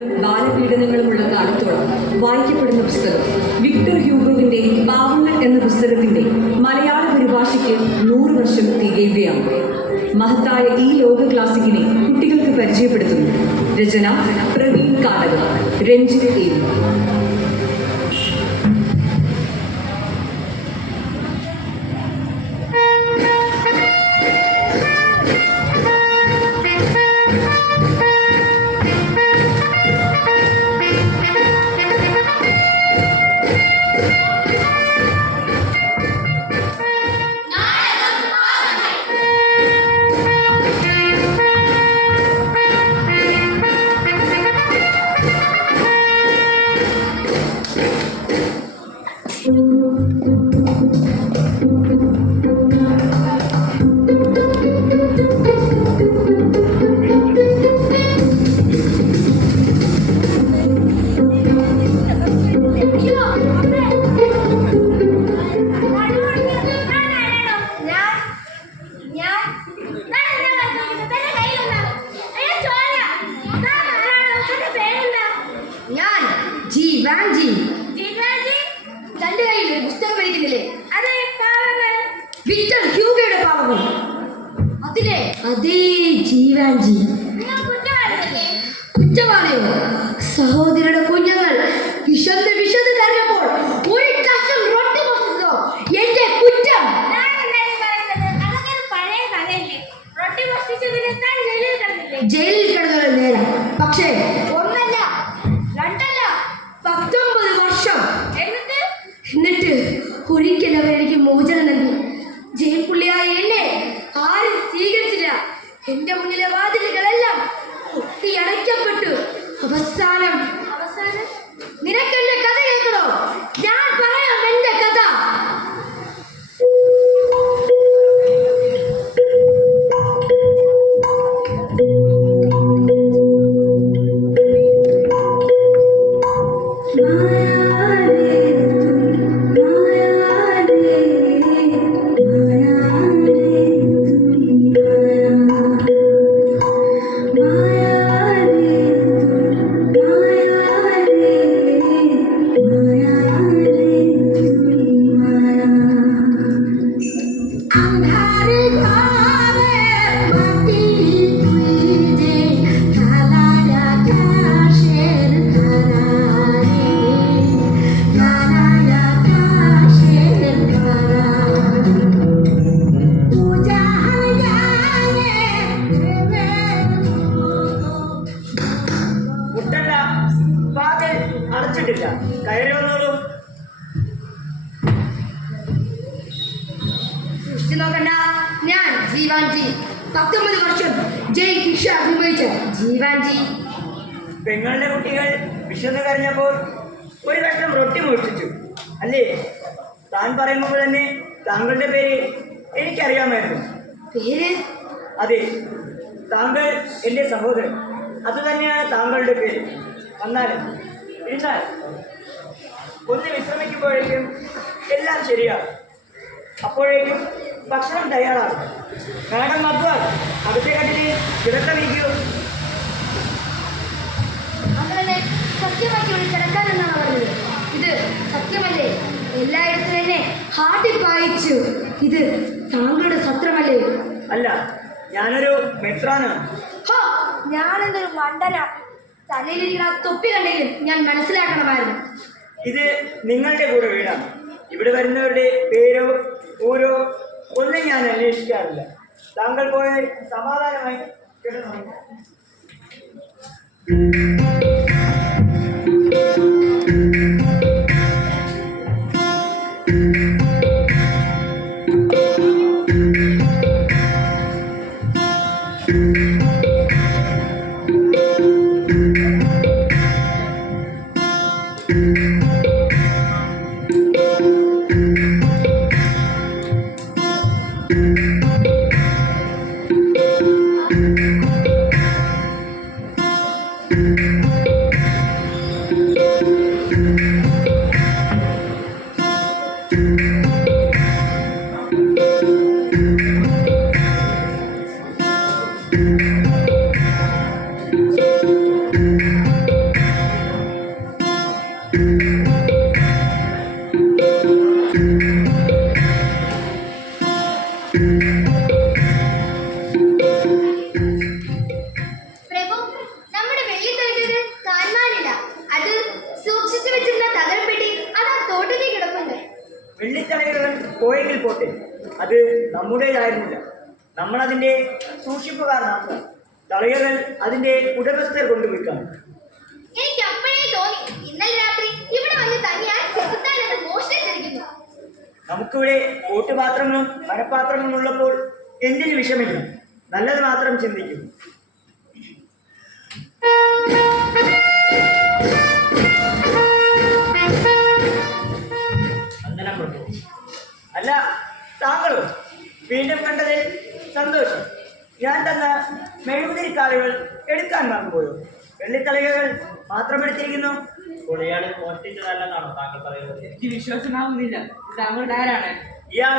ബാലപീഡനങ്ങളുമുള്ള കാലത്തോളം വായിക്കപ്പെടുന്ന പുസ്തകം വിക്ടർ ഹ്യൂഗോവിന്റെ പാവങ്ങൾ എന്ന പുസ്തകത്തിന്റെ മലയാള പരിഭാഷയ്ക്ക് 100 വർഷം തികയുകയാണ്. മഹത്തായ ഈ ലോക ക്ലാസിക്കിനെ കുട്ടികൾക്ക് പരിചയപ്പെടുത്തുന്നു. രചന പ്രവീൺ കാടക, രഞ്ജിത്ത് എ. തന്റെ കയ്യിൽ ഒരു പുസ്തകം പഠിക്കുന്നില്ലേ? അതെ, പാവങ്ങൾ. വിക്ടർ ഹ്യൂഗോയുടെ പാവങ്ങൾ. അതിലെ അതേ ജീവാൻജി. കുറ്റവാളിയോ? സഹോദരിയുടെ കുഞ്ഞുങ്ങൾ വിശന്ന് വിശന്ന് കരഞ്ഞപ്പോൾ ഒരു കഷ്ണം റൊട്ടി മോഷ്ടിച്ചതോ എന്റെ കുറ്റം. ജയിലിൽ കിടന്നത് നേരം, പക്ഷേ ഒന്നല്ല രണ്ടല്ല 19 വർഷം. എന്നിട്ട് ഒരിക്കൽ അവർ എനിക്ക് മോചനം നൽകി. ജയിൽ പുള്ളിയായ എന്നെ ആരും സ്വീകരിച്ചില്ല. എന്റെ മുന്നിലെ വാതിലുകളെല്ലാം അടയ്ക്കപ്പെട്ടു. അവസാനം നിനക്കെന്റെ കഥ കേൾക്കണോ? ഞാൻ പറയാം എന്റെ കഥ. കയറി വന്നോളൂ. നോക്കണ്ട, ഞാൻ ജീവാൻജി. 19 വർഷം ജയിൽ ശിക്ഷ അനുഭവിച്ച ജീവാൻജി. പെങ്ങളുടെ കുട്ടികൾ വിശന്ന് കരഞ്ഞപ്പോൾ ഒരു കഷ്ണം റൊട്ടി മോഷ്ടിച്ചു അല്ലേ? താൻ പറയുമ്പോൾ തന്നെ താങ്കളുടെ പേര് എനിക്കറിയാമായിരുന്നു. പേര്? അതെ, താങ്കൾ എൻ്റെ സഹോദരൻ. അതുതന്നെയാണ് താങ്കളുടെ പേര്. വന്നാലും ഇരുന്നാൽ ഒന്ന് വിശ്രമിക്കുമ്പോഴേക്കും എല്ലാം ശരിയാകും. അപ്പോഴേക്കും ഭക്ഷണം തയ്യാറാകും. മാഡം അക്ബർ, അടുത്ത കട്ടിലിൽ കിടക്കമിരിക്കൂ. അങ്ങനെ സത്യമാക്കി കിടക്കാനെന്നാണ് പറഞ്ഞത്. ഇത് സത്യമല്ലേ? എല്ലായിടത്തും എന്നെ ഹാർട്ടിൽ പായിച്ചു. ഇത് താങ്കളുടെ സത്രമല്ലേ? അല്ല, ഞാനൊരു മെത്രാനാണ്. ഞാനെന്തൊരു മണ്ടന. തലയിലിരിക്കുന്ന തൊപ്പി കണ്ടെങ്കിലും ഞാൻ മനസ്സിലാക്കണമായിരുന്നു. ഇത് നിങ്ങളുടെ കൂടെ വീടാണ്. ഇവിടെ വരുന്നവരുടെ പേരോ ഊരോ ഒന്നും ഞാൻ അന്വേഷിക്കാറില്ല. താങ്കൾ പോയി സമാധാനമായി കിടന്നു. പോയെങ്കിൽ പോട്ടെ, അത് നമ്മുടേതായിരുന്നില്ല. നമ്മളതിൻ്റെ സൂക്ഷിപ്പുകാർ മാത്രം. കളികൾ അതിൻ്റെ ഉടമസ്ഥർ കൊണ്ടുപോയി കാണും. എനിക്ക് അപ്പോഴേ തോന്നി ഇന്നലെ രാത്രി ഇവിടെ വന്ന് തനിയായി ചെറുത്താനത് മോഷ്ടിച്ചിരിക്കുന്നു. നമുക്കിവിടെ ഓട്ടുപാത്രങ്ങളും മരപാത്രങ്ങളും ഉള്ളപ്പോൾ എന്തിന് വിഷമില്ല? നല്ലത് മാത്രം ചിന്തിക്കും. വന്ദനം പ്രഭു. അല്ല, താങ്കളോ? വീണ്ടും കണ്ടതിൽ സന്തോഷം. ഞാൻ തന്ന മെഴുകുതിരിക്കാലുകൾ എടുക്കാൻ വാങ്ങുമ്പോഴോ വെള്ളിത്തളികകൾ മാത്രം എടുത്തിരിക്കുന്നു. കൊലയാളി മോഷ്ടിച്ചതല്ലെന്നാണോ താങ്കൾ പറയുന്നത്? എനിക്ക് വിശ്വാസമാവുന്നില്ല. താങ്കളുടെ ആരാണ്? ഇയാൾ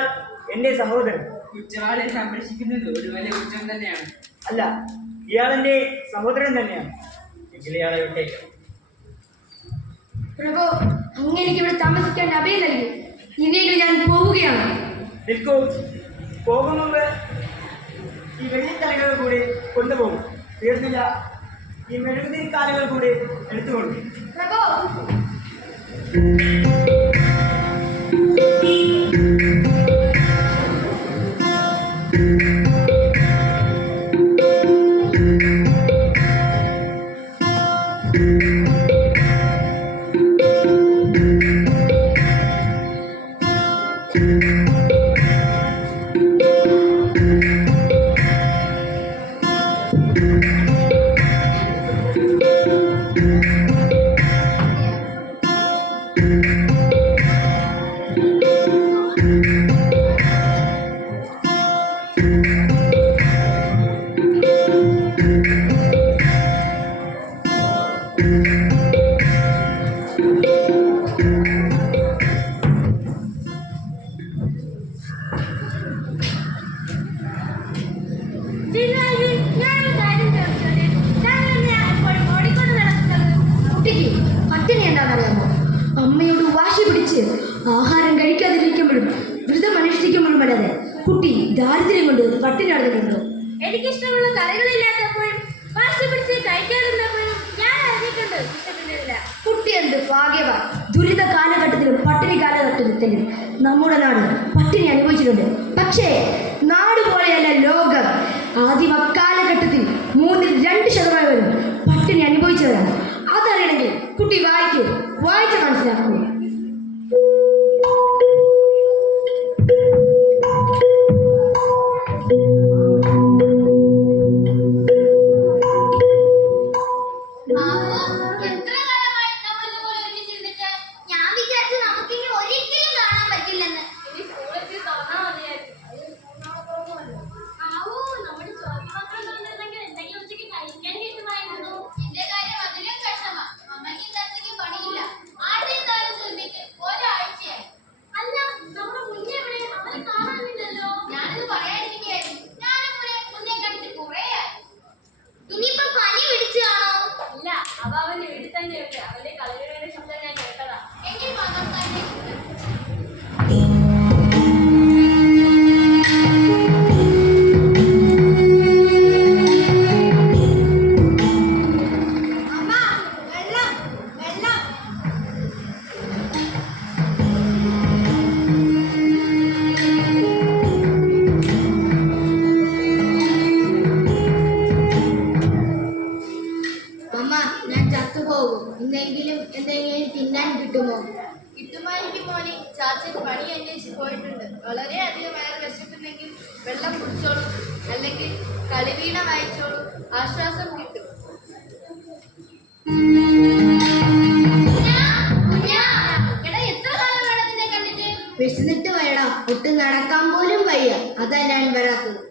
എൻ്റെ സഹോദരൻ. കുറ്റവാളിയെ സംരക്ഷിക്കുന്നത് ഒരു വലിയ കുറ്റം തന്നെയാണ്. അല്ല, ഇയാൾ എൻ്റെ സഹോദരൻ തന്നെയാണ്. എങ്കിൽ ഇയാളെ വിട്ടേക്കാം. പ്രഭു, അങ്ങനെക്ക് ഇവിടെ താമസിക്കാൻ അഭയം നൽകി. ഇനിയെങ്കിലും ഞാൻ പോവുകയാണ്. നിൽക്കൂ. പോകും മുമ്പ് ഈ വെള്ളിത്തലകൾ കൂടി കൊണ്ടുപോകും. തീർന്നില്ല, ഈ മെഴുകുതിരിക്കാലുകൾ കൂടി എടുത്തുകൊള്ളു. പ്രഭു, കുട്ടിക്ക് പട്ടിണി എന്താണെന്നറിയാമോ? അമ്മയോട് വാശി പിടിച്ച് ആഹാരം കഴിക്കാതിരിക്കുമ്പോഴും വ്രതം അനുഷ്ഠിക്കുമ്പോഴും വരാതെ കുട്ടി ദാരിദ്ര്യം കൊണ്ട് പട്ടിണി നടന്നിട്ടുണ്ടോ? എനിക്കിഷ്ടമുള്ള കറികളില്ലാത്തപ്പോഴും വാശി പിടിച്ച് കഴിക്കാതിരുന്നപ്പോഴും ഞാൻ അറിഞ്ഞിട്ടുണ്ട് ഇഷ്ടപ്പെട്ടില്ല. കുട്ടി എന്ത് ഭാഗ്യവാൻ! ദുരിത കാലഘട്ടത്തിലും പട്ടിണി കാലഘട്ടത്തിലും നമ്മുടെ നാട് പട്ടിണി അനുഭവിച്ചിട്ടുണ്ട്. പക്ഷേ നാട് പോലെയല്ല ലോകം. ആദിമ കാലഘട്ടത്തിൽ 2% വരും പട്ടിണി അനുഭവിച്ചവരാണ്. അതറിയണമെങ്കിൽ കുട്ടി വായിച്ച് മനസ്സിലാക്കൂ. എന്തെങ്കിലും തിന്നാൻ കിട്ടുമോ? കിട്ടുമായിരിക്കും മോനെ. ചാച്ചൻ പണി അന്വേഷിച്ച് പോയിട്ടുണ്ട്. വളരെയധികം വയറ് വിശക്കുന്നെങ്കിൽ വെള്ളം കുടിച്ചോളൂ, അല്ലെങ്കിൽ കളിവീണ വായിച്ചോളൂ, ആശ്വാസം കിട്ടും. വിശന്നിട്ട് വയടാ, ഒട്ടും നടക്കാൻ പോലും വയ്യ. അതാ ഞാൻ വരാത്തത്.